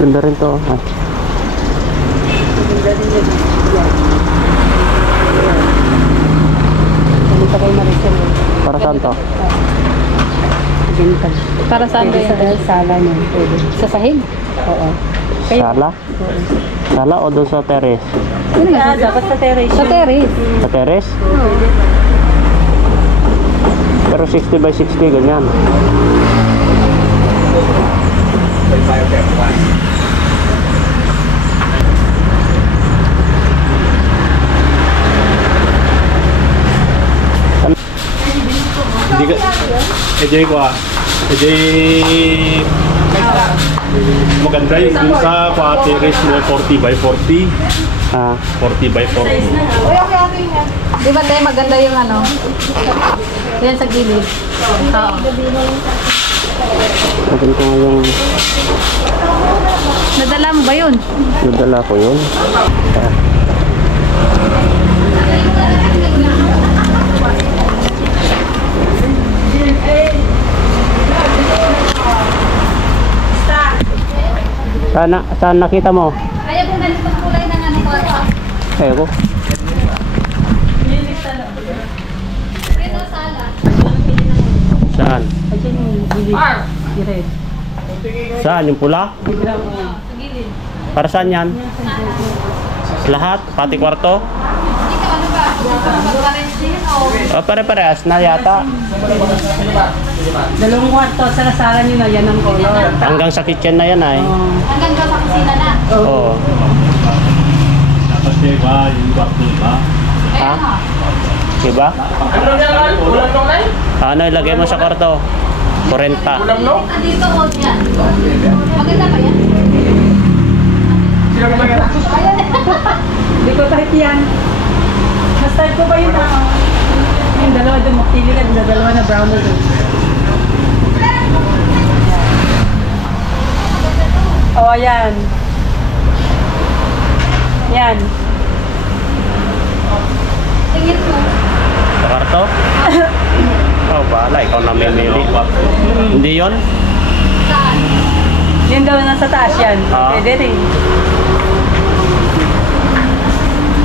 Ganda rin to. Ah. Ganda rin yun. Ganito kayo Maricel. Para saan to? Ganito. Para saan ba yan? Sa sala niya. Sa sahig? Oo. Sala? Sala o doon sa terrace? Dapat sa terrace. Sa terrace. Sa terrace? Pero 60 by 60 ganyan. Hindi ka, EJ ko ah. EJ, maganda yung dun sa terrace mo 40 by 40. Ah, 40 by 40. Di ba tayo maganda yung ano? Yan sa gilid. Oo. natin ko ngayong Nadala mo ba yun? nadala ko yun. Ah. Saan nakita mo? Kaya kung ganito ang kulay ng ano ko. Ewan ko. Dito sala. Saan? Ayun yung gilid. Saan? Yung pula? Sa gilid. Para saan yan? Lahat? Pati kwarto? Hindi ka ano ba? Mag-arrange din o? Pare-parehas na yata. Dalawang kwarto sa sala niyo na yan ang color. Hanggang sa kitchen na yan ay. Hanggang sa kusina na. Oo. Dapat diba, yung kwarto ba? Kaya nga. Diba? Ano ilagay mo sa kwarto? 40. Dito o yan. Maganda ba yan? Hindi ko kahit yan. Na-start ko ba yun yung dalawa doon, magpili ka doon, dalawa na brown na doon. Oo, yan. Yan. Tingin mo. Sa kwarto? Oh, bahala. Ikaw na memili. Hindi yun? Saan? Yan daw nasa taas yan. Ah. Pwede rin.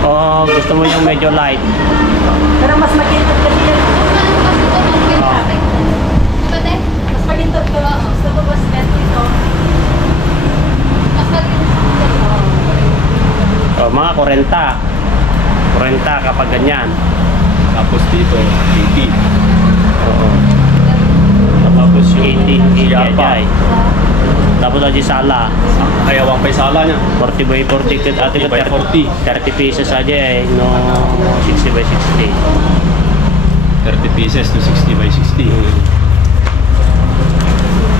Oh, gusto mo yung medyo light. Pero mas makintot kasi yan. Diba te? Mas makintot ko. Gusto ko mas net ito. Mas maginto. Oh, mga 40. 40 kapag ganyan. Tapos dito, 80. Oo. Tapos yung 80 yapa. jay. Tapos aja sala. Ayawang pa yung sala niya. 40 by 40 at 40 by 40. 30 pieces aja eh. No 60 by 60. 30 pieces to 60 by 60.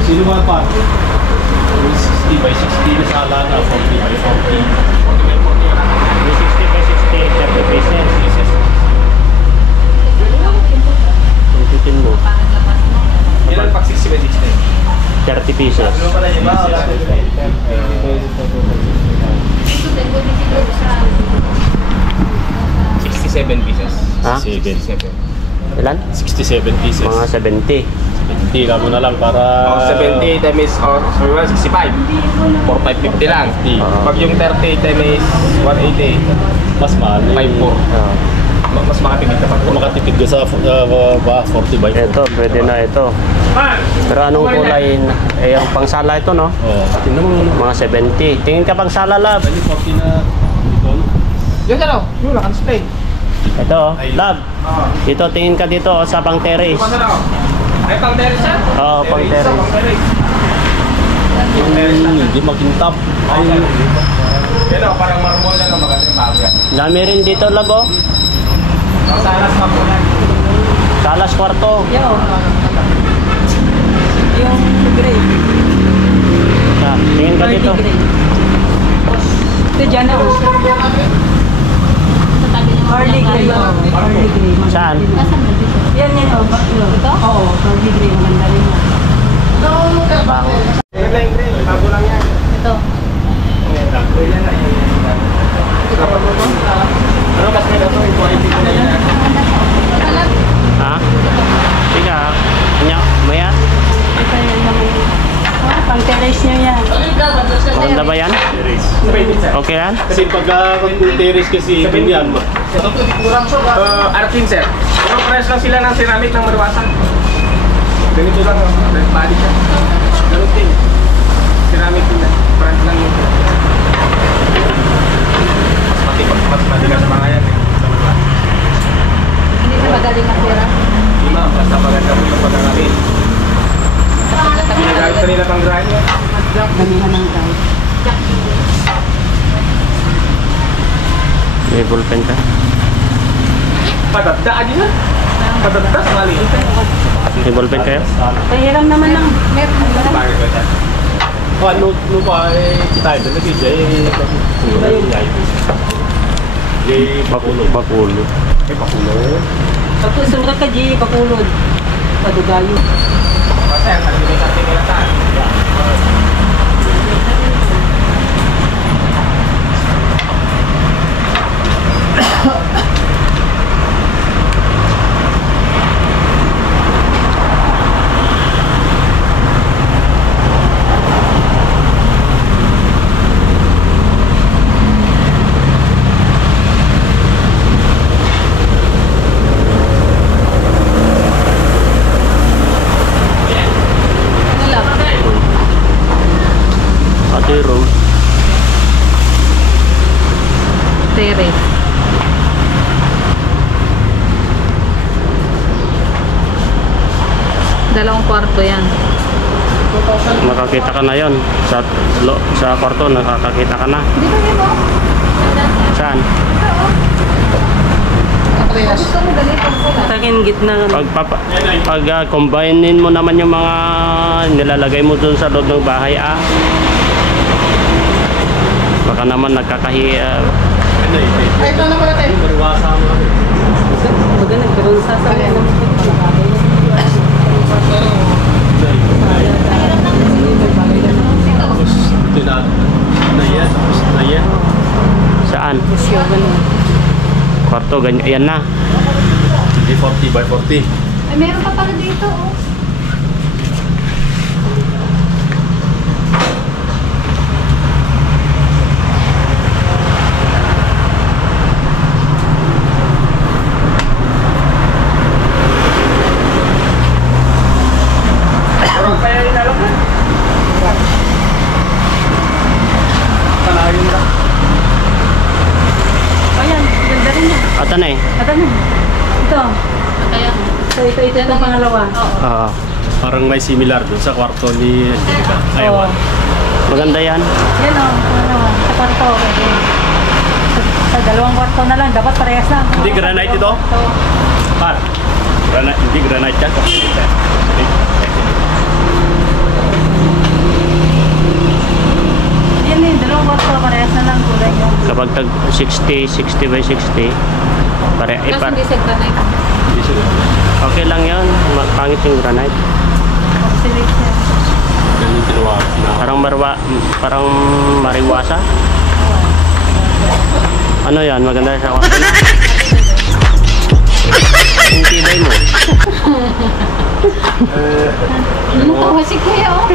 Sino ba pa? 60 by 60 na sala na 40 by 40. Yung 60 by 60, 30 pieces. Ikutin mo. Ilan pag 60 by 60? 30 pieces. Dito din po din siguro sa 67 pieces. Ha? 67. Ilan? 67 pieces. Mga 70. 70 lang mo na lang para... 70 times 65. 4550 lang. Pag yung 30 times 180, mas mahal. 54. Mas makatipid ka pa. Makatipid ka sa 40 by 40. Ito, pwede na ito. Pero anong kulay? Eh, yung pangsala ito, no? Oh, tingnan mo. Mga 70. Tingin ka pangsala, lab. Bali 40 na dito. Yung ano? Yung naka-display. Ito, lab. Dito, tingin ka dito sa pang terrace. Pang ano? Ay, pang terrace siya? Oo, pang terrace. Pang terrace. Hindi magintap. Ay, Pero parang marmol na maganda yung bago yan. Dami rin dito, lab, oh. Ang salas pa po yan. Salas kwarto. Yo. Yung gray. Tingin ka dito. Gray. Ito dyan na. Harley gray. Harley gray. Saan? Nasaan na dito? Yan yan o. Ito? Oo, Harley gray. Maganda rin yan. Bago lang yan. Ito. Ano mas may dato? Yung quality ko na yan. Ha? Tiga. Maya? Ito yan naman. Pang terrace nyo yan. Maganda ba Okay yan? Kasi pagka terrace kasi ganyan. Arkin sir. Pero press lang sila ng ceramic ng mariwasan. Ganito lang, red body siya. Ganun din. Ceramic din. Front lang yun. Mas matigas sa mga yan. Hindi na magaling matira. Hindi ma'am, basta maganda mo yung pagkakalit. Ginagamit kanila pang grind yan. Damihan ng guys. May ballpen ka? Padagda, aja na. Padagda, mali. May ballpen kayo? Pahiram naman ng... Bakit ba yan? Ano pa kita ito lagi jay Bakulo. Bakulo. Pag surat ka, G, bakulod. Padugayo. Kasi, sabi ko sa ating ilataan. Ano lang? Ate Rose. Terrace. Dalawang kwarto yan. Nakakita ka na yon sa kwarto, nakakakita ka na. Di ba yun, oh? Saan? Gusto mo ganito pula. Sa akin, gitna. Pag combinein mo naman yung mga nilalagay mo dun sa loob ng bahay, baka naman nagkakahiya. Ay, ito na pala tayo. Mariwasa mo. Baga nagkaroon sa ng... Tapos tinat na yan. Saan? Pusyo, ganun. Kwarto, ganyan. Yan na. Hindi 40 by 40. Ay, meron pa pala dito, oh. Pero kaya inalok na. Palahin na. Ayan, ganda rin yan. Ata na eh. At ano? Ito. Kaya, Ito itong pangalawa. Oo. Parang may similar dun sa kwarto ni Angelica. Ayaw. Maganda yan. Yan o, pangalawa. Sa kwarto. Sa dalawang kwarto na lang. Dapat parehas lang. Hindi granite ito? Par. Granite, hindi granite yan. Yan eh, dalawang kwarto. Parehas na lang. Kulay nyo. Kapag tag 60 by 60, kasi hindi sa granite. okay lang yun. Pangit yung granite. Select yan. Ganun ginawa. Parang mariwasa. Ano yan? Maganda sa kwarto na. Yung tibay mo. Tawa si Kuya, oh.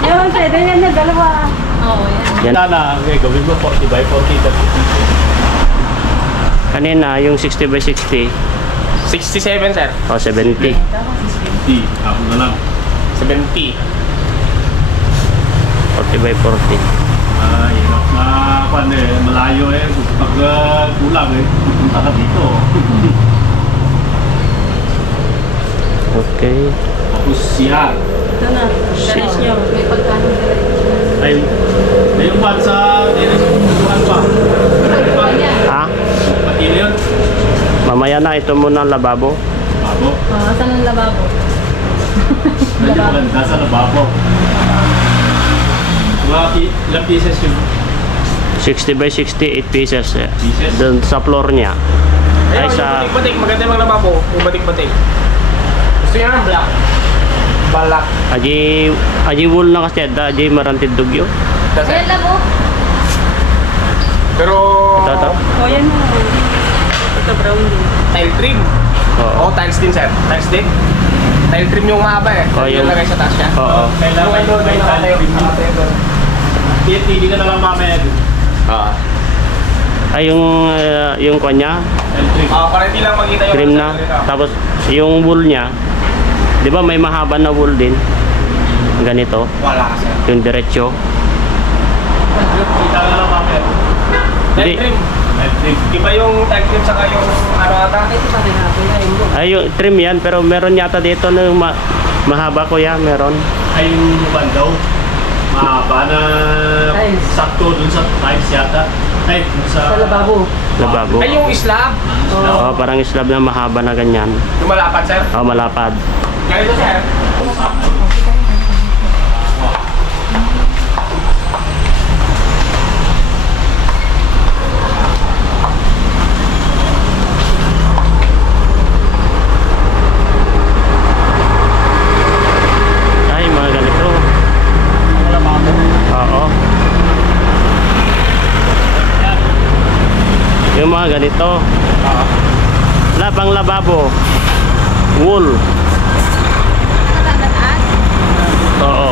Yun, pwede yan na dalawa. Oo, yan. Yan. Sana, okay, gawin mo 40 by 40. Kanina, yung 60 by 60, 67 sir. o 70. 70. Ako na lang. 70. 40 by 40. Hirap na pan eh. Malayo eh. Pag kulang eh. Pupunta ka dito. Okay. Tapos siya. Ito na. Daris nyo. May pagkain sila. Ay, yung pan sa tinutuan pa. Ha? Pati na yun. Mamaya na, ito muna ang lababo. Lababo. Oh, saan ang lababo? Medyo maganda sa lababo. Mga ilang pieces yun? 60 by 60, 8 pieces. Pieces? Doon sa floor niya. Ay, Ayun, sa... yung batik-batik. Maganda yung mga lababo. Yung batik-batik. Gusto niya ng black. Balak. Aji wool na kasi, aji marantid dugyo. That's Ayan, it. labo. Pero... Ito. O yan mo. Ito brown din. Tile trim. Oo. Oo, tiles din sir. Tiles din. Tile trim yung mahaba eh. Oh, Yung yung- lagay sa taas niya. Oo. Kailangan Yung may nakatayo. hindi ka na lang mamaya. Ay, yung kanya, Para hindi lang makita yung trim na. Tapos, yung wool niya, di ba may mahaba na wool din? Ganito, Wala sir. yung diretsyo. Kita na lang bakit. Hindi. Iba yung tag trim saka yung ano ata. Ay, yung trim yan, pero meron yata dito na mahaba ko ya, meron. Ay, yung bandaw. Mahaba na Tiles. sakto dun sa tiles yata. Ay, dun sa... Sa lababo. Lababo. Ay yung slab. Oo, parang slab na mahaba na ganyan. Yung malapad sir. Oo, malapad. Ganito sir. Ay, mga ganito. Oo. Yung mga ganito. Pang lababo. Wool. Oo.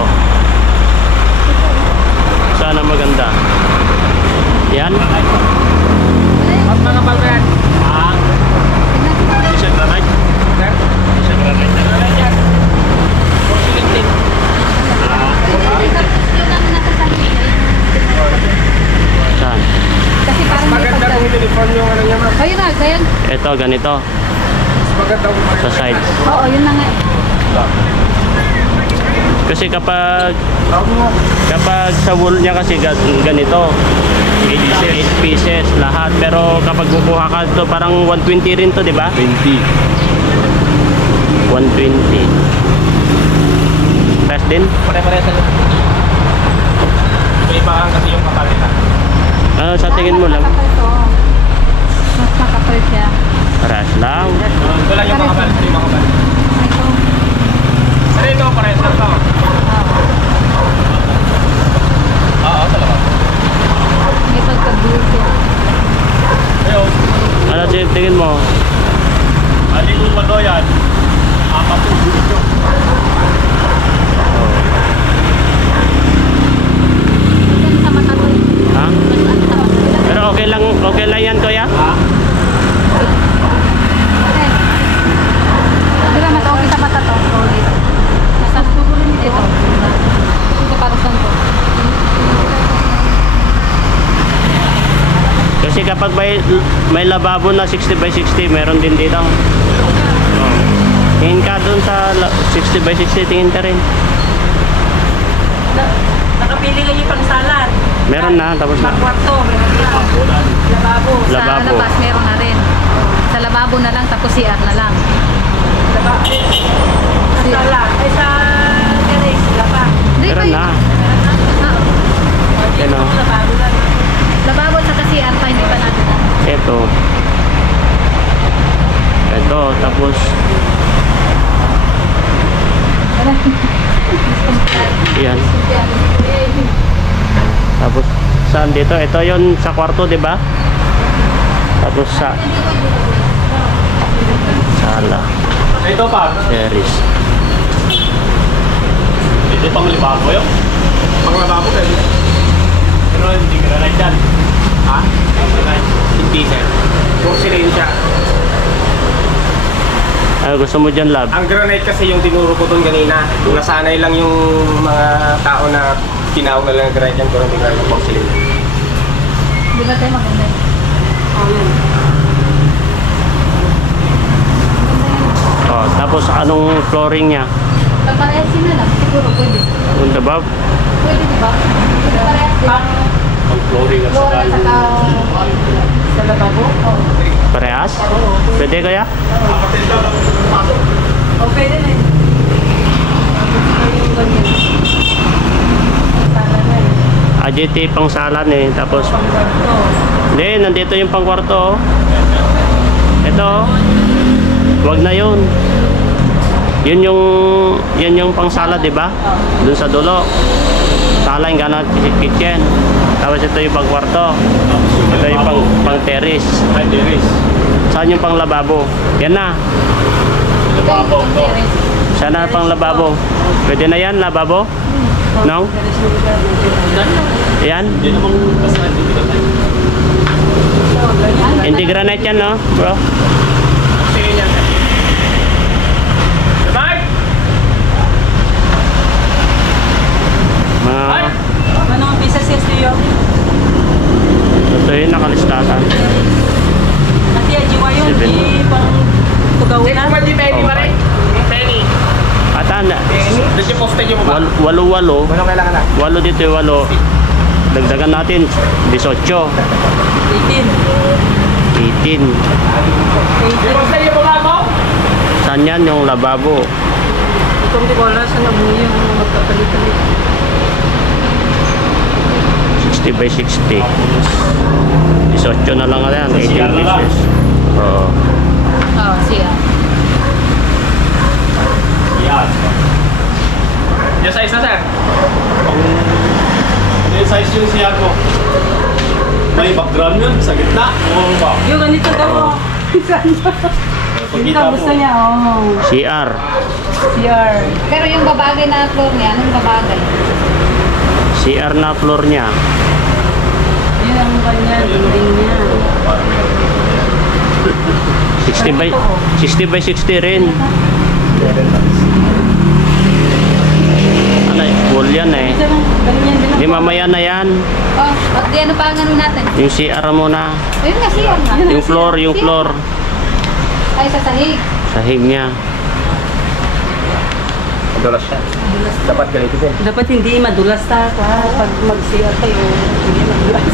Sana maganda. Yan. Mas makapal ba yan? Siya granite. Sir? Siya granite. Ano yan? Porcelain din. Saan? Kasi parang may Maganda pagka... kung uniform yung ano niya ma'am. Oh, yun na, ganyan. Ito, ganito. Mas maganda kung Sa side. Oo, yun na nga. Kasi kapag sa wool niya kasi ganito. 8 pieces lahat. Pero kapag kukuha ka ito, parang 120 rin to, di ba? 20. 120. Press din? pare-pare sa may ibahan kasi yung kapalitan. Ano sa tingin mo lang? Mas makapal to. Mas makapal siya. Press lang. Ito lang yung makapal. Ito yung makapal. Ito. Pero ito pares lang to. Oo, talaga. May pagka-blue siya. Ayun. Ano tingin mo? Ali kung ano yan. Apat yung dito. Yan sa mata to. Ha? Mas ano sa mata. Pero okay lang yan, kuya? Okay. Di ba mas okay sa mata to? Solid. Mas ano ito. Ito para saan to? Kasi kapag may lababo na 60 by 60, meron din dito. Tingin ka dun sa 60 by 60, tingin ka rin. Nakapili kayo pang salad. Meron na, tapos na. Kwarto, meron na. Lababo. Sa Lababo. labas meron na rin. Sa lababo na lang tapos CR na lang. Salad. Ay sa garage, sila pa. Hindi Meron na. Oo. Yan o. Lababo lang. Lababo at saka CR pa hindi pa natin. Ito. Ito, tapos yan. Tapos saan dito? Ito yon sa kwarto, di ba? Tapos sa sala. Ito pa. Series. Ito pang libago yun. Panglababo kayo. Pero hindi granite yan. Ha? Granite. Hindi sir. Porcelain siya. Ano gusto mo dyan, lab? Ang granite kasi yung tinuro ko doon kanina. Nasanay lang yung mga tao na tinawag na lang ng granite yan pero hindi granite yung porcelain. Di ba tayo maganda? Oh, tapos anong flooring niya? Pagparehasin na lang. Siguro pwede. On the above? Pwede di ba? Pagparehasin din. Ang flooring at Floor saka at saka Sa lababo? Oo. Parehas? Pwede kaya? O pwede na yun. Salad na yun. AJT pang salan eh. Tapos, hindi, nandito yung pang kwarto. Ito, wag na yun. Yan yung pang salad, di ba? Doon sa dulo. Sala yung gana kitchen. Tapos ito yung pang kwarto. Ito yung pang terrace. Ay, terrace. Saan yung pang lababo? Yan na. Libago to. Sana pang lababo. Pwede na yan, lababo? No? Yan? Hindi namang basta hindi granite. kahit yan, no, bro? Sige yan. Sabay! Mga, Ano ang pieces yes niyo? ito yung nakalistatan. Ati ajiwa yun, Seven. di pang tugaw Check na. mo ba di penny, Mare? Penny. At ano, Penny? Doon yung poste nyo mo ba? walo-walo. Ano kailangan na? Walo dito yung walo. Dagdagan natin, 18. 18. 18. Yung poste nyo mo ba mo? Saan yan yung lababo? Itong di wala sa nabuyo yung magkapalit-palit. 60 by 60. 18 na lang yan. 18 CR na lang. pieces. Oo. Oo, siya. Yan. Yung size na, sir? Ano yung size yung CR mo? May background yun sa gitna. Oo ba? Yung ganito daw. Pagkita Ito mo. gusto niya, oh. CR. CR. Pero yung babagay na floor niya, anong babagay? CR na floor niya. Yun ang kanya, building niya. 60 by 60 rin. Ano, full yan eh. Ito lang, ganyan din Di ako. mamaya na yan. Oh, at di ano pa ang ano natin? Yung CR muna. Ayun nga, siya nga. Yung floor. Ay, sa sahig. Sahig niya. Madulas siya. Dapat ganito din. Dapat hindi madulas ta pag mag-CR kayo. Hindi madulas.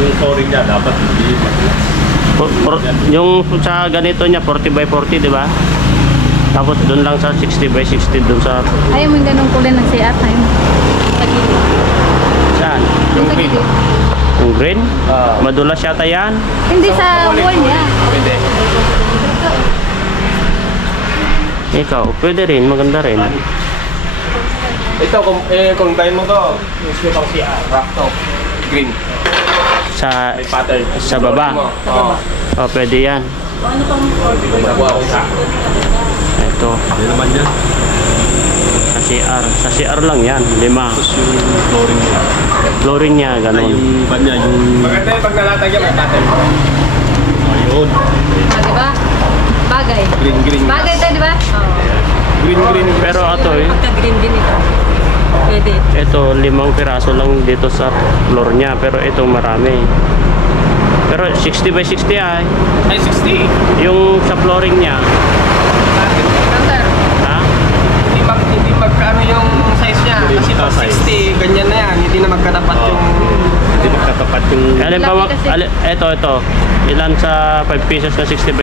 Yung flooring niya dapat hindi. Yung sa ganito niya, 40 by 40, di ba? Tapos doon lang sa 60 by 60 doon sa... Ayaw mo yung ganong kulay ng siya. Ayaw mo. Sa gilid. Saan? Yung sa gilid. Yung green? Ah. Madulas yata yan. Hindi sa wall niya. Pwede. Ikaw, pwede rin, maganda rin. Ito, kung tayo mo to, yung split ang CR, rock top, green. Sa May pattern. Sa baba. Oo. oh, pwede yan. Ano pang Nakuha ko isa. Ito, Hindi naman yan. sa CR. Sa CR lang yan, 5. Tapos yung flooring niya. Flooring niya, Ay, ganun. yung iba niya, yung... Maganda yung pag nalatagyan, may pattern. Ayun. Ah, di ba? Bagay. Green. Bagay tayo, di ba? Green. Pero ito eh, pagka-green din ito. Pwede. ito 5 piraso lang dito sa floor niya, pero ito marami. Pero 60 by 60 ay. Ay, 60. Yung sa flooring niya, Sir, ha? hindi magkaano yung size niya. Kasi pag 60, ganyan na yan. Hindi na magkatapat yung... Hindi magkatapat yung... Alin pa, Laki kasi. ito. Ilan sa 5 pieces na 60 by